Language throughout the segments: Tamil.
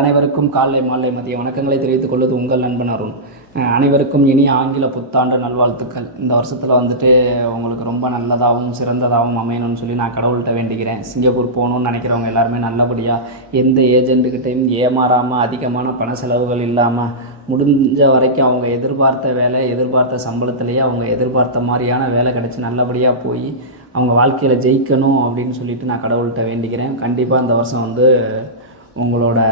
அனைவருக்கும் காலை மாலை மதிய வணக்கங்களை தெரிவித்துக் கொள்வது உங்கள் நண்பன் அருண். அனைவருக்கும் இனிய ஆங்கில புத்தாண்டு நல்வாழ்த்துக்கள். இந்த வருஷத்தில் வந்துட்டு உங்களுக்கு ரொம்ப நல்லதாகவும் சிறந்ததாகவும் அமையணும்னு சொல்லி நான் கடவுள்கிட்ட வேண்டிக்கிறேன். சிங்கப்பூர் போகணும்னு நினைக்கிறவங்க எல்லாருமே நல்லபடியாக எந்த ஏஜென்ட்டுக்கிட்டையும் ஏமாறாமல் அதிகமான பண செலவுகள் இல்லாமல் முடிஞ்ச வரைக்கும் அவங்க எதிர்பார்த்த வேலை எதிர்பார்த்த சம்பளத்திலேயே அவங்க எதிர்பார்த்த மாதிரியான வேலை கிடச்சி நல்லபடியாக போய் அவங்க வாழ்க்கையில் ஜெயிக்கணும் அப்படின்னு சொல்லிட்டு நான் கடவுள்கிட்ட வேண்டிக்கிறேன். கண்டிப்பாக இந்த வருஷம் வந்து உங்களோட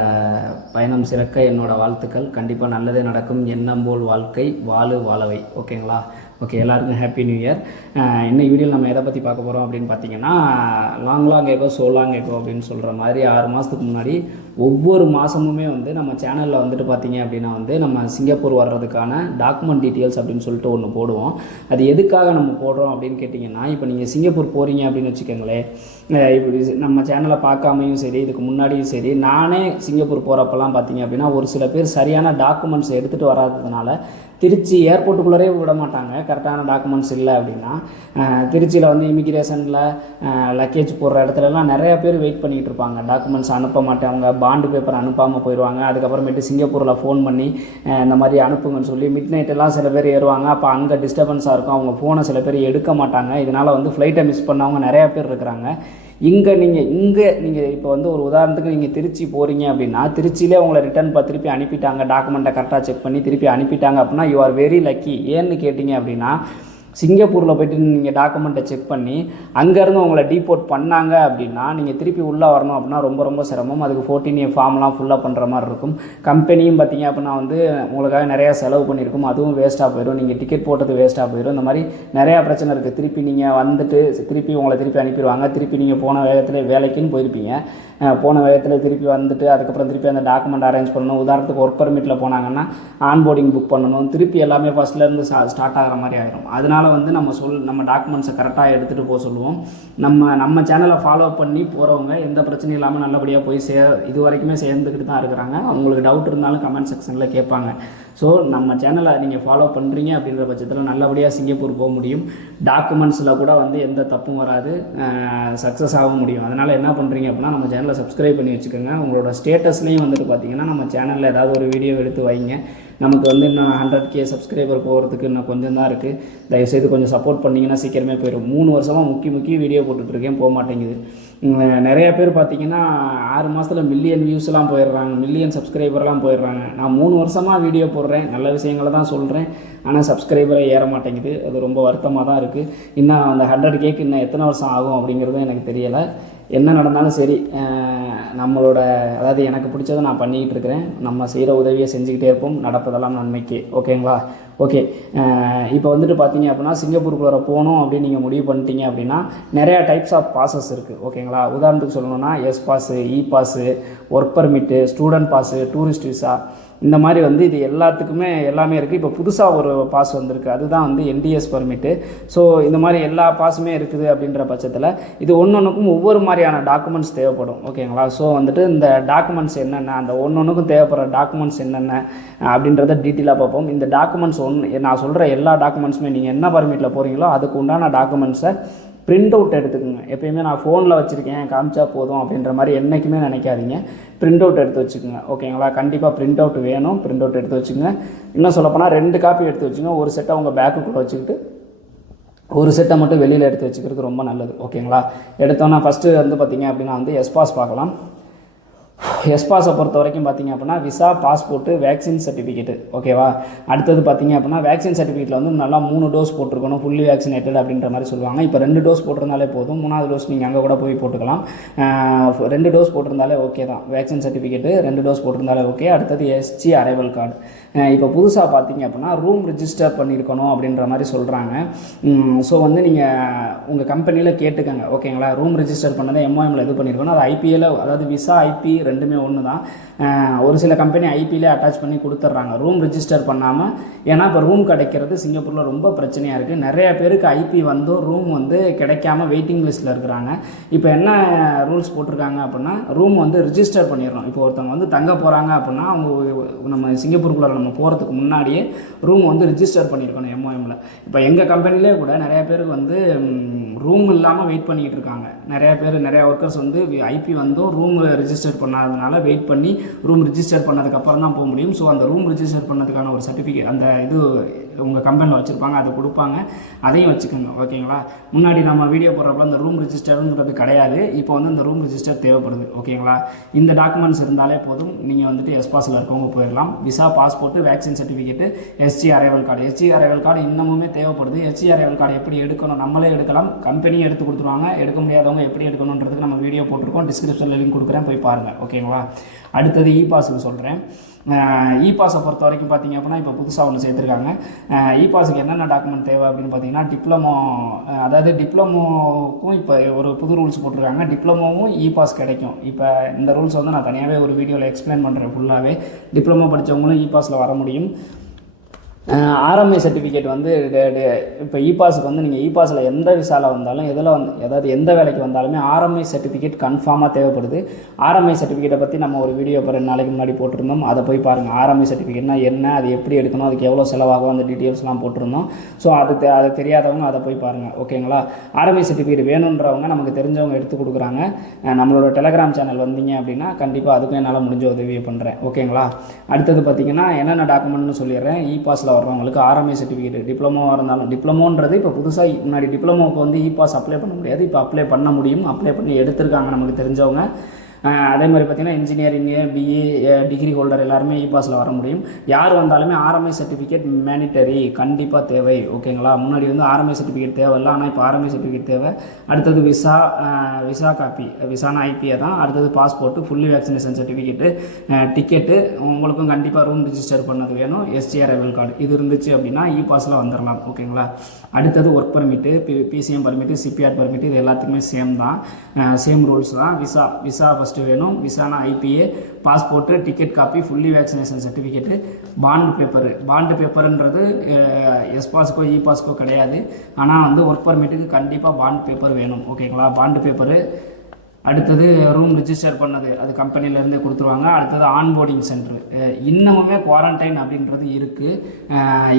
பயணம் சிறக்க என்னோட வாழ்த்துக்கள். கண்டிப்பாக நல்லதே நடக்கும். எண்ணம் போல் வாழ்க்கை வாழு வாழவை. ஓகேங்களா? ஓகே எல்லாருக்கும் ஹாப்பி நியூ இயர் இன்னும் வீடியோவில் நம்ம எதை பற்றி பார்க்க போகிறோம் அப்படின்னு பார்த்தீங்கன்னா long long ago so long ago அப்படின்னு சொல்கிற மாதிரி ஆறு மாதத்துக்கு முன்னாடி ஒவ்வொரு மாதமுமே வந்து நம்ம சேனலில் வந்துட்டு பார்த்தீங்க அப்படின்னா வந்து நம்ம சிங்கப்பூர் வர்றதுக்கான டாக்குமெண்ட் டீட்டெயில்ஸ் அப்படின்னு சொல்லிட்டு ஒன்று போடுவோம். அது எதுக்காக நம்ம போடுறோம் அப்படின்னு கேட்டிங்கன்னா இப்போ நீங்கள் சிங்கப்பூர் போகிறீங்க அப்படின்னு வச்சுக்கோங்களேன் இப்படி நம்ம சேனலை பார்க்காமையும் சரி இதுக்கு முன்னாடியும் சரி நானே சிங்கப்பூர் போகிறப்பெல்லாம் பார்த்தீங்க அப்படின்னா ஒரு சில பேர் சரியான டாக்குமெண்ட்ஸ் எடுத்துகிட்டு வராததுனால திருச்சி ஏர்போர்ட்டுக்குள்ளரே விட மாட்டாங்க. கரெக்டான டாக்குமெண்ட்ஸ் இல்லை அப்படின்னா திருச்சியில் வந்து இமிக்ரேஷனில் லக்கேஜ் போடுற இடத்துலலாம் நிறைய பேர் வெயிட் பண்ணிகிட்டு இருப்பாங்க. டாக்குமெண்ட்ஸ் அனுப்ப மாட்டாங்க. பாண்டு பேப்பர் அனுப்பாமல் போயிடுவாங்க அதுக்கப்புறமேட்டு சிங்கப்பூரில் ஃபோன் பண்ணி இந்த மாதிரி அனுப்புங்கன்னு சொல்லி மிட் நைட்டெல்லாம் சில பேர் ஏறுவாங்க. அப்போ அங்கே டிஸ்டர்பன்ஸாக இருக்கும். அவங்க ஃபோனை சில பேர் எடுக்க மாட்டாங்க. இதனால் வந்து ஃப்ளைட்டை மிஸ் பண்ணவங்க நிறையா பேர் இருக்கிறாங்க. இங்கே நீங்கள் இங்கே நீங்கள் இப்போ வந்து ஒரு உதாரணத்துக்கு நீங்கள் திருச்சி போகிறீங்க அப்படின்னா திருச்சியிலே உங்களை ரிட்டர்ன் பா திருப்பி அனுப்பிட்டாங்க. டாக்குமெண்ட்டை கரெக்டாக செக் பண்ணி திருப்பி அனுப்பிட்டாங்க அப்படின்னா யூ ஆர் வெரி லக்கி ஏன்னு கேட்டிங்க அப்படின்னா சிங்கப்பூரில் போயிட்டு நீங்கள் டாக்குமெண்ட்டை செக் பண்ணி அங்கேருந்து உங்களை டீபோர்ட் பண்ணாங்க அப்படின்னா நீங்கள் திருப்பி உள்ளே வரணும் அப்படின்னா ரொம்ப ரொம்ப சிரமம். அதுக்கு ஃபோர்டீன் இயர் ஃபார்ம்லாம் ஃபுல்லாக பண்ணுற மாதிரி இருக்கும். கம்பெனியும் பார்த்தீங்க அப்படின்னா வந்து உங்களுக்காக நிறையா செலவு பண்ணியிருக்கும். அதுவும் வேஸ்ட்டாக போயிடும் நீங்கள் டிக்கெட் போட்டது வேஸ்ட்டாக போயிடும் இந்த மாதிரி நிறையா பிரச்சனை இருக்குது திருப்பி நீங்கள் வந்துட்டு திருப்பி உங்களை திருப்பி அனுப்பிடுவாங்க. திருப்பி நீங்கள் போன வேகத்தில் வேலைக்குன்னு போயிருப்பீங்க. போன வேகத்தில் திருப்பி வந்துட்டு அதுக்கப்புறம் திருப்பி அந்த டாக்குமெண்ட் அரேஞ்ச் பண்ணணும். உதாரணத்துக்கு ஒர்க் பர்மிட்டில் போனாங்கன்னா ஆன்போர்டிங் புக் பண்ணணும். திருப்பி எல்லாமே ஃபஸ்ட்லேருந்து ஸ்டார்ட் ஆகிற மாதிரி ஆகிடும் அதனால வந்து நம்ம சொல் நம்ம டாக்குமெண்ட்ஸை கரெக்டாக எடுத்துகிட்டு போக சொல்லுவோம். நம்ம நம்ம சேனலை ஃபாலோ பண்ணி போகிறவங்க எந்த பிரச்சனையும் இல்லாமல் நல்லபடியாக போய் சே இது வரைக்குமே சேர்ந்துக்கிட்டு தான் இருக்கிறாங்க. அவங்களுக்கு டவுட் இருந்தாலும் கமெண்ட் செக்ஷனில் கேட்பாங்க. ஸோ நம்ம சேனலை நீங்கள் ஃபாலோ பண்ணுறீங்க அப்படின்ற பட்சத்தில் நல்லபடியாக சிங்கப்பூர் போக முடியும். டாக்குமெண்ட்ஸில் கூட வந்து எந்த தப்பும் வராது. சக்ஸஸ் ஆக முடியும். அதனால் என்ன பண்ணுறீங்க அப்படின்னா நம்ம சேனலை சப்ஸ்கிரைப் பண்ணி வச்சுக்கோங்க. உங்களோட ஸ்டேட்டஸ்லேயும் வந்துட்டு பார்த்தீங்கன்னா நம்ம சேனலில் ஏதாவது ஒரு வீடியோ எடுத்து வைங்க. நமக்கு வந்து இன்னும் ஹண்ட்ரட் கே சப்ஸ்கிரைபர் போகிறதுக்கு இன்னும் கொஞ்சம் தான் இருக்குது தயவுசெய்து கொஞ்சம் சப்போர்ட் பண்ணிங்கன்னா சீக்கிரமே போயிடும் மூணு வருஷமாக முக்கிய முக்கிய வீடியோ போட்டுட்ருக்கேன் போக மாட்டேங்குது. நிறைய பேர் பார்த்தீங்கன்னா ஆறு மாதத்தில் மில்லியன் வியூஸ்லாம் போயிடுறாங்க மில்லியன் சப்ஸ்கிரைபர்லாம் போயிடுறாங்க. நான் மூணு வருஷமாக வீடியோ போடுறேன் நல்ல விஷயங்களை தான் சொல்கிறேன் ஆனால் சப்ஸ்கிரைபரே ஏற மாட்டேங்குது. அது ரொம்ப வருத்தமாக தான் இருக்குது இன்னும் அந்த ஹண்ட்ரட் கேக்கு இன்னும் எத்தனை வருஷம் ஆகும் அப்படிங்கிறதும் எனக்கு தெரியலை. என்ன நடந்தாலும் சரி நம்மளோட அதாவது எனக்கு பிடிச்சதை நான் பண்ணிக்கிட்டு இருக்கிறேன். நம்ம செய்கிற உதவியை செஞ்சுக்கிட்டே இருப்போம். நடப்பதெல்லாம் நன்மைக்கு. ஓகேங்களா? ஓகே. இப்போ வந்துட்டு பார்த்தீங்க அப்படின்னா சிங்கப்பூருக்குள்ளே போகணும் அப்படின்னு நீங்கள் முடிவு பண்ணிட்டீங்க அப்படின்னா நிறையா டைப்ஸ் ஆஃப் பாசஸ் இருக்குது ஓகேங்களா? உதாரணத்துக்கு சொல்லணும்னா S pass E pass work permit student pass tourist visa இந்த மாதிரி வந்து இது எல்லாத்துக்குமே எல்லாமே இருக்குது இப்போ புதுசாக ஒரு பாஸ் வந்திருக்கு. அதுதான் வந்து என்டிஎஸ் பர்மிட்டு ஸோ இந்த மாதிரி எல்லா பாஸுமே இருக்குது அப்படின்ற பட்சத்தில் இது ஒன்று ஒன்றுக்கும் ஒவ்வொரு மாதிரியான டாக்குமெண்ட்ஸ் தேவைப்படும். ஓகேங்களா ஸோ வந்துட்டு இந்த டாக்குமெண்ட்ஸ் என்னென்ன அந்த ஒன்று ஒன்றுக்கும் தேவைப்படுற டாக்குமெண்ட்ஸ் என்னென்ன அப்படின்றத டீட்டெயிலாக பார்ப்போம். இந்த டாக்குமெண்ட்ஸ் ஒன்று நான் சொல்கிற எல்லா டாக்குமெண்ட்ஸுமே நீங்கள் என்ன பர்மிட்டில் போகிறீங்களோ அதுக்கு உண்டான டாக்குமெண்ட்ஸை பிரிண்ட் அவுட் எடுத்துக்கோங்க. எப்பயுமே நான் ஃபோனில் வச்சுருக்கேன் காமிச்சா போதும் அப்படின்ற மாதிரி என்றைக்குமே நினைக்காதீங்க. பிரிண்ட் அவுட் எடுத்து வச்சுக்கோங்க. ஓகேங்களா கண்டிப்பாக பிரிண்ட் அவுட் வேணும். பிரிண்ட் அவுட் எடுத்து வச்சுக்கோங்க. இன்னும் சொல்லப்போனால் ரெண்டு காப்பி எடுத்து வச்சுக்கோங்க. ஒரு செட்டை உங்கள் பேக்குக்குள்ளே வச்சுக்கிட்டு ஒரு செட்டை மட்டும் வெளியில் எடுத்து வச்சுக்கிறது ரொம்ப நல்லது. ஓகேங்களா எடுத்தோன்னா ஃபஸ்ட்டு வந்து பார்த்தீங்க அப்படின்னா வந்து எஸ்பாஸ் பார்க்கலாம். எஸ்பாஸை பொறுத்த வரைக்கும் பார்த்தீங்க அப்படின்னா விசா பாஸ்போர்ட்டு வேக்சின் சர்டிஃபிகேட்டு ஓகேவா அடுத்தது பார்த்தீங்க அப்படின்னா வேக்சின் சர்டிஃபிகேட்டில் வந்து நல்லா மூணு டோஸ் போட்டிருக்கணும் ஃபுல்லி வேக்சினேட்டட் அப்படின்ற மாதிரி சொல்லுவாங்க. இப்போ ரெண்டு டோஸ் போட்டிருந்தாலே போதும். மூணாவது டோஸ் நீங்கள் அங்கே கூட போய் போட்டுக்கலாம். ரெண்டு டோஸ் போட்டிருந்தாலே ஓகே தான். வேக்சின் சர்டிஃபிகேட்டு ரெண்டு டோஸ் போட்டிருந்தாலே ஓகே அடுத்தது எஸ்ஜி அரைவல் கார்டு இப்போ புதுசாக பார்த்தீங்க அப்படின்னா ரூம் ரிஜிஸ்டர் பண்ணியிருக்கணும் அப்படின்ற மாதிரி சொல்கிறாங்க ஸோ வந்து நீங்கள் உங்கள் கம்பெனியில் கேட்டுக்கங்க ஓகேங்களா ரூம் ரிஜிஸ்டர் பண்ணதை எம்ஓஎம்ல இது பண்ணியிருக்கணும் அது ஐபிஎல் அதாவது விசா ஐபி ரெண்டுமே ஒன்று தான் ஒரு சில கம்பெனி ஐபியில் அட்டாச் பண்ணி கொடுத்துட்றாங்க ரூம் ரிஜிஸ்டர் பண்ணாமல் ஏன்னா இப்போ ரூம் கிடைக்கிறது சிங்கப்பூரில் ரொம்ப பிரச்சனையாக இருக்குது நிறைய பேருக்கு ஐபி வந்தும் ரூம் வந்து கிடைக்காம வெயிட்டிங் லிஸ்ட்டில் இருக்கிறாங்க. இப்போ என்ன ரூல்ஸ் போட்டிருக்காங்க அப்படின்னா ரூம் வந்து ரிஜிஸ்டர் பண்ணிடுறோம் இப்போ ஒருத்தவங்க வந்து தங்க போகிறாங்க அப்படின்னா அவங்க நம்ம சிங்கப்பூருக்குள்ளே நம்ம போகிறதுக்கு முன்னாடியே ரூம் வந்து ரிஜிஸ்டர் பண்ணியிருக்கணும் எம்ஓஎம்மில் இப்போ எங்கள் கம்பெனிலே கூட நிறைய பேருக்கு வந்து ரூம் இல்லாமல் வெயிட் பண்ணிக்கிட்டு இருக்காங்க. நிறைய பேர் நிறைய ஒர்க்கர்ஸ் வந்து ஐபி வந்தும் ரூம் ரிஜிஸ்டர் பண்ணாதனால வெயிட் பண்ணி ரூம் ரிஜிஸ்டர் பண்ணதுக்கப்புறம் தான் போக முடியும். ஸோ அந்த ரூம் ரிஜிஸ்டர் பண்ணதுக்கான ஒரு சர்டிஃபிகேட் அந்த இது உங்கள் கம்பெனியில் வச்சுருப்பாங்க அதை கொடுப்பாங்க. அதையும் வச்சுக்கோங்க ஓகேங்களா? முன்னாடி நம்ம வீடியோ போடுறப்ப அந்த ரூம் ரிஜிஸ்டருங்கிறது கிடையாது. இப்போ வந்து அந்த ரூம் ரிஜிஸ்டர் தேவைப்படுது ஓகேங்களா? இந்த டாக்குமெண்ட்ஸ் இருந்தாலே போதும். நீங்கள் வந்துட்டு எஸ்பாஸில் இருக்கவங்க போயிடலாம். Visa passport vaccine certificate SG arrival card SG arrival card இன்னமுமே தேவைப்படுது. எஸ்ஜி அரைவல் கார்டு எப்படி எடுக்கணும்? நம்மளே எடுக்கலாம். கம்பெனியும் எடுத்து கொடுத்துருவாங்க. எடுக்க முடியாதவங்க எப்படி எடுக்கணுன்றதுக்கு நம்ம வீடியோ போட்டிருக்கோம். டிஸ்கிரிப்ஷனில் லிங்க் கொடுக்குறேன். போய் பாருங்கள் ஓகேங்களா அடுத்தது இ பாஸுக்கு சொல்கிறேன் இ பாஸை பொறுத்த வரைக்கும் பார்த்தீங்க அப்படின்னா இப்போ புதுசாக ஒன்று சேர்த்துருக்காங்க. இ பாஸுக்கு என்னென்ன டாக்குமெண்ட் தேவை அப்படின்னு பார்த்தீங்கன்னா டிப்ளமோ அதாவது டிப்ளமோக்கும் இப்போ ஒரு புது ரூல்ஸ் போட்டிருக்காங்க. டிப்ளமோவும் இ பாஸ் கிடைக்கும். இப்போ இந்த ரூல்ஸ் வந்து நான் தனியாகவே ஒரு வீடியோவில் எக்ஸ்பிளைன் பண்ணுறேன் ஃபுல்லாகவே டிப்ளமோ படித்தவங்களும் இ பாஸில் வர முடியும். ஆர்எம்ஐ சர்டிஃபிகேட் வந்து இப்போ இ பாஸுக்கு வந்து நீங்கள் இ பாஸில் எந்த விசாவில் வந்தாலும் எதில் வந்து அதாவது எந்த வேலைக்கு வந்தாலுமே ஆர்எம்ஐ சர்டிஃபிகேட் கன்ஃபார்மாக தேவைப்படுது. ஆர்எம்ஐ சர்டிஃபிகேட்டை பற்றி நம்ம ஒரு வீடியோ இப்போ ரெண்டு நாளைக்கு முன்னாடி போட்டிருந்தோம். அதை போய் பாருங்கள் ஆர்எம்ஐ சர்டிஃபிகேட்னா என்ன அது எப்படி எடுக்கணும் அதுக்கு எவ்வளோ செலவாகும் அந்த டீட்டெயில்ஸ்லாம் போட்டிருந்தோம். ஸோ அது தெ- அது தெரியாதவங்க அதை போய் பாருங்கள் ஓகேங்களா ஆர்எம்ஐ சர்டிஃபிகேட் வேணுன்றவங்க நமக்கு தெரிஞ்சவங்க எடுத்து கொடுக்குறாங்க. நம்மளோட டெலகிராம் சேனல் வந்தீங்க அப்படின்னா கண்டிப்பாக அதுக்கும் என்னால் முடிஞ்ச உதவியை பண்ணுறேன் ஓகேங்களா அடுத்தது பார்த்தீங்கன்னா என்னென்ன டாக்குமெண்ட்னு சொல்லிடுறேன். இ பாஸில் வர்றவங்களுக்கு ஆர்எம்ஐ சர்டிஃபிகேட் டிப்ளமோவாக இருந்தாலும் டிப்ளமோன்றது இப்போ புதுசாக முன்னாடி டிப்ளமோக்கு வந்து இ பாஸ் அப்ளை பண்ண முடியாது. இப்போ அப்ளை பண்ண முடியும். அப்ளை பண்ணி எடுத்திருக்காங்க நமக்கு தெரிஞ்சவங்க. அதே மாதிரி பார்த்தீங்கன்னா இன்ஜினியரிங்கு பிஇ டிகிரி ஹோல்டர் எல்லாருமே இ பாஸில் வர முடியும். யார் வந்தாலுமே ஆர்எம்ஐ சர்டிஃபிகேட் மேனிட்டரி கண்டிப்பாக தேவை ஓகேங்களா முன்னாடி வந்து ஆர்எம்ஐ சர்டிஃபிகேட் தேவையில்ல ஆனால் இப்போ ஆர்எம்ஐ சர்டிஃபிகேட் தேவை. அடுத்தது விசா விசா காப்பி விசானா ஐபிஏ தான். அடுத்தது passport fully vaccination certificate ticket உங்களுக்கும் கண்டிப்பாக ரூம் ரிஜிஸ்டர் பண்ணது வேணும். எஸ்டிஆர் அரைவல் கார்டு இது இருந்துச்சு அப்படின்னா இ பாஸில் வந்துடலாம் ஓகேங்களா அடுத்தது work permit P PCM permit CPR permit இது எல்லாத்துக்குமே சேம் தான். சேம் ரூல்ஸ் தான். விசா விசா ஃபஸ்ட்டு வேணும் விசானா IPA passport ticket copy fully vaccination certificate bond paper bond பேப்பருன்றது S பாஸ்க்கோ இ பாஸ்க்கோ கிடையாது. ஆனால் வந்து ஒர்க் பர்மிட்டுக்கு கண்டிப்பாக பாண்ட் பேப்பர் வேணும். ஓகேங்களா பாண்டு பேப்பரு அடுத்தது ரூம் ரிஜிஸ்டர் பண்ணது. அது கம்பெனிலேருந்தே கொடுத்துருவாங்க. அடுத்தது ஆன்போர்டிங் சென்டர் இன்னமுமே குவாரண்டைன் அப்படின்றது இருக்குது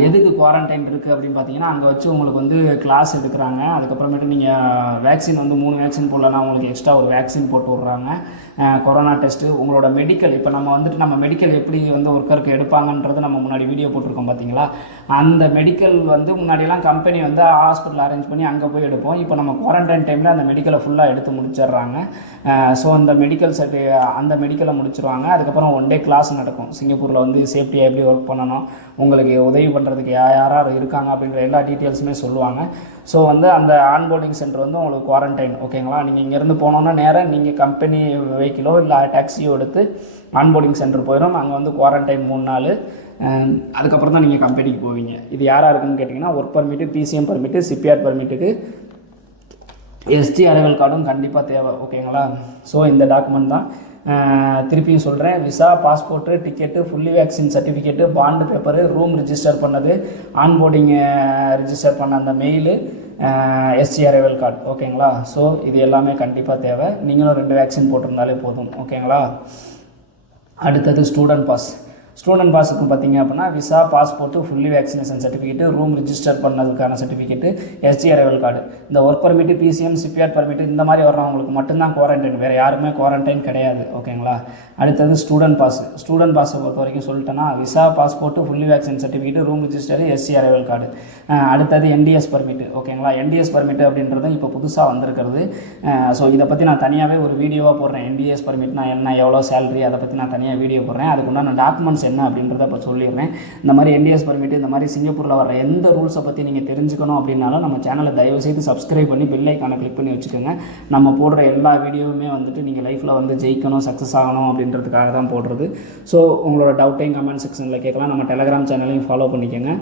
எதுக்கு குவாரண்டைன் இருக்குது அப்படின்னு பார்த்தீங்கன்னா அங்கே வச்சு உங்களுக்கு வந்து கிளாஸ் எடுக்கிறாங்க. அதுக்கப்புறமேட்டு நீங்கள் வேக்சின் வந்து மூணு வேக்சின் போடலன்னா உங்களுக்கு எக்ஸ்ட்ரா ஒரு வேக்சின் போட்டு விட்றாங்க. கொரோனா டெஸ்ட்டு உங்களோட மெடிக்கல் இப்போ நம்ம வந்துட்டு நம்ம மெடிக்கல் எப்படி வந்து ஒர்க்கருக்கு எடுப்பாங்கன்றது நம்ம முன்னாடி வீடியோ போட்டிருக்கோம் பார்த்தீங்களா அந்த மெடிக்கல் வந்து முன்னாடியெல்லாம் கம்பெனி வந்து ஹாஸ்பிட்டல் அரேஞ்ச் பண்ணி அங்கே போய் எடுப்போம். இப்போ நம்ம குவாரண்டைன் டைமில் அந்த மெடிக்கலை ஃபுல்லாக எடுத்து முடிச்சிடுறாங்க. ஸோ அந்த மெடிக்கல் சர்டி அந்த மெடிக்கலை முடிச்சிருவாங்க. அதுக்கப்புறம் ஒன் டே கிளாஸ் நடக்கும். சிங்கப்பூரில் வந்து சேஃப்டியாக எப்படி ஒர்க் பண்ணணும் உங்களுக்கு உதவி பண்ணுறதுக்கு யா யார் யார் இருக்காங்க அப்படின்ற எல்லா டீட்டெயில்ஸுமே சொல்லுவாங்க. ஸோ வந்து அந்த ஆன்போர்டிங் சென்டர் வந்து உங்களுக்கு குவாரண்டைன் ஓகேங்களா நீங்கள் இங்கேருந்து போனோன்னா நேராக நீங்கள் கம்பெனி வெஹிக்கிளோ இல்லை டாக்ஸியோ எடுத்து ஆன்போர்டிங் சென்டர் போயிடும் அங்கே வந்து குவாரண்டைன் மூணு நாள். அதுக்கப்புறம் தான் நீங்கள் கம்பெனிக்கு போவீங்க. இது யாராக இருக்குன்னு கேட்டிங்கன்னா work permit PCM permit CPR பர்மிட்டுக்கு ST arrival கார்டும் கண்டிப்பாக தேவை ஓகேங்களா? ஸோ இந்த டாக்குமெண்ட் தான். திருப்பியும் சொல்கிறேன் visa passport ticket fully vaccine certificate bond paper room register பண்ணது ஆன்போர்டிங்கு ரிஜிஸ்டர் பண்ண அந்த மெயிலு எஸ்டி அரைவல் கார்டு ஓகேங்களா? ஸோ இது எல்லாமே கண்டிப்பாக தேவை. நீங்களும் ரெண்டு வேக்சின் போட்டிருந்தாலே போதும் ஓகேங்களா? அடுத்தது ஸ்டூடெண்ட் பாஸ் ஸ்டூடெண்ட் பாஸுக்கு பார்த்தீங்க அப்படின்னா visa passport fully vaccination certificate room register பண்ணதுக்கான certificate ST arrival card இந்த work permit PCM CPR permit இந்த மாதிரி வர்றவங்களுக்கு மட்டும்தான் குவாரண்டைன் வேறு யாருமே குவாரண்டைன் கிடையாது ஓகேங்களா அடுத்தது ஸ்டூடெண்ட் பாஸ் ஸ்டூடெண்ட் பாஸை பொறுத்த வரைக்கும் சொல்லிட்டேன்னா visa passport fully vaccine certificate room register SC arrival card அடுத்தது என்டிஎஸ் பர்மிட்டு ஓகேங்களா என்டிஎஸ் பர்மிட்டு அப்படின்றதும் இப்போ புதுசாக வந்திருக்கிறது. ஸோ இதை பற்றி நான் தனியாகவே ஒரு வீடியோவாக போடுறேன். என்டிஎஸ் பர்மிட்னா என்ன எவ்வளோ சேலரி அதை பற்றி நான் தனியாக வீடியோ போடுறேன். அதுக்குண்டான டாக்குமெண்ட்ஸ் என்ன அப்படின்றத இப்போ சொல்லிடுறேன். இந்த மாதிரி என்டிஎஸ் பர்மிட் இந்த மாதிரி சிங்கப்பூரில் வர எந்த ரூல்ஸை பற்றி நீங்கள் தெரிஞ்சுக்கணும் அப்படின்னாலும் நம்ம சேனலை தயவு செய்து சப்ஸ்கிரைப் பண்ணி பெல் ஐக்கானை கிளிக் பண்ணி வச்சுக்கோங்க. நம்ம போடுற எல்லா வீடியோவுமே வந்துட்டு நீங்கள் லைஃப்பில் வந்து ஜெயிக்கணும் சக்ஸஸ் ஆகணும் அப்படின்றதுக்காக தான் போடுறது. ஸோ உங்களோட டவுட்டையும் கமெண்ட் செக்ஷனில் கேட்கலாம். நம்ம டெலகிராம் சேனலையும் ஃபாலோ பண்ணிக்கோங்க.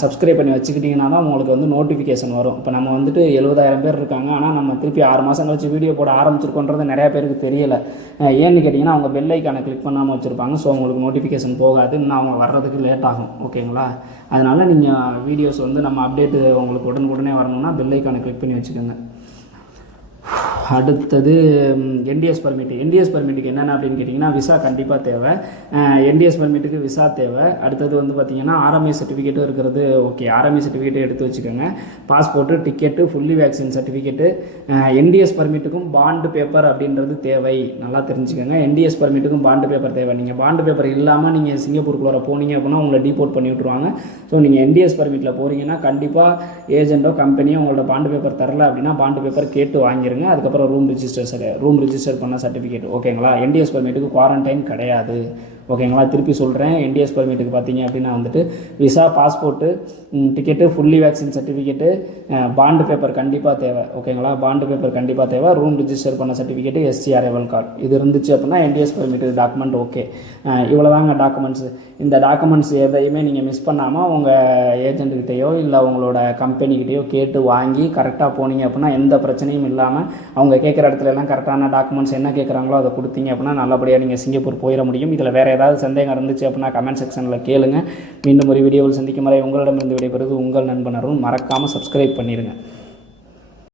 சப்ஸ்கிரைப் பண்ணி வச்சுக்கிட்டிங்கன்னா தான் உங்களுக்கு வந்து நோட்டிஃபிகேஷன் வரும். இப்போ நம்ம வந்துட்டு எழுபதாயிரம் பேர் இருக்காங்க. ஆனால் நம்ம திருப்பி ஆறு மாதம் கழிச்சு வீடியோ போட ஆரம்பிச்சிருக்கோன்றது நிறையா பேருக்கு தெரியல. ஏன்னு கேட்டிங்கன்னா அவங்க பெல் ஐக்கானை கிளிக் பண்ணாமல் வச்சுருப்பாங்க. ஸோ உங்களுக்கு நோட்டிஃபிகேஷன் போகாது. இன்னும் அவங்க வர்றதுக்கு லேட் ஆகும். ஓகேங்களா அதனால் நீங்கள் வீடியோஸ் வந்து நம்ம அப்டேட்டு உங்களுக்கு உடனுக்குடனே வரணும்னா பெல் ஐக்கானை கிளிக் பண்ணி வச்சுக்கோங்க. அடுத்தது என்டிஎஸ் பர்மிட் என்டிஎஸ் பர்மிட்டுக்கு என்னென்ன அப்படின்னு கேட்டிங்கன்னா விசா கண்டிப்பாக தேவை. என்டிஎஸ் பர்மிட்டுக்கு விசா தேவை. அடுத்தது வந்து பார்த்திங்கன்னா ஆர்எம்ஐ சர்டிஃபிகேட்டும் இருக்கிறது ஓகே ஆர்எம்ஐ சர்டிஃபிகேட்டும் எடுத்து வச்சுக்கோங்க. Passport ticket fully vaccine certificate NTS பர்மிட்டுக்கும் bond paper அப்படின்றது தேவை. நல்லா தெரிஞ்சுக்கோங்க. என்டிஎஸ் பர்மிட்டுக்கும் பாண்டு பேப்பர் தேவை. நீங்கள் பாண்டு பேப்பர் இல்லாமல் நீங்கள் சிங்கப்பூருக்குள்ளே போனீங்க அப்படின்னா உங்களை டிபோர்ட் பண்ணி விட்ருவாங்க ஸோ நீங்கள் என்டிஎஸ் பர்மிட்டில் போகிறீங்கன்னா கண்டிப்பாக ஏஜென்ட்டோ கம்பெனியோ உங்களோட பாண்டு பேப்பர் தரல அப்படின்னா பாண்டு பேப்பர் கேட்டு வாங்கிருங்க. அதுக்கப்புறம் ரூம் ரிஜிஸ்டர் ரூம் ரிஜிஸ்டர் பண்ண சர்டிஃபிகேட் ஓகேங்களா என்டிஎஸ் பர்மிட்டுக்கு குவாரண்டைன் கிடையாது. ஓகேங்களா? திருப்பி சொல்கிறேன் என்டிஎஸ் பர்மிட்டுக்கு பார்த்தீங்க அப்படின்னா வந்துட்டு visa passport ticket fully vaccine certificate bond paper கண்டிப்பாக தேவை. ஓகேங்களா? பாண்டு பேப்பர் கண்டிப்பாக தேவை. ரூம் ரிஜிஸ்டர் பண்ண சர்டிஃபிகேட்டு எஸ்சி அரைவல் கார்டு இது இருந்துச்சு அப்படின்னா என்டிஎஸ் பர்மிட்டு டாக்குமெண்ட் ஓகே இவ்வளோதாங்க டாக்குமெண்ட்ஸ் இந்த டாக்குமெண்ட்ஸ் எதையுமே நீங்கள் மிஸ் பண்ணாமல் உங்கள் ஏஜென்ட்டுக்கிட்டேயோ இல்லை உங்களோட கம்பெனிக்கிட்டேயோ கேட்டு வாங்கி கரெக்டாக போனீங்க அப்படின்னா எந்த பிரச்சனையும் இல்லாமல் அவங்க கேட்குற இடத்துல எல்லாம் கரெக்டான டாக்குமெண்ட்ஸ் என்ன கேட்குறாங்களோ அதை கொடுத்தீங்க அப்படின்னா நல்லபடியாக நீங்கள் சிங்கப்பூர் போயிட முடியும். இதில் வேறு ஏதாவது சந்தேகம் இருந்துச்சு அப்படின்னா கமெண்ட் செக்ஷனில் கேளுங்க. மீண்டும் ஒரு வீடியோவில் சந்திக்கும் வரை உங்களிடமிருந்து விடைபெறுவது உங்கள் நண்பனரும் மறக்காமல் சப்ஸ்கிரைப் பண்ணிடுங்க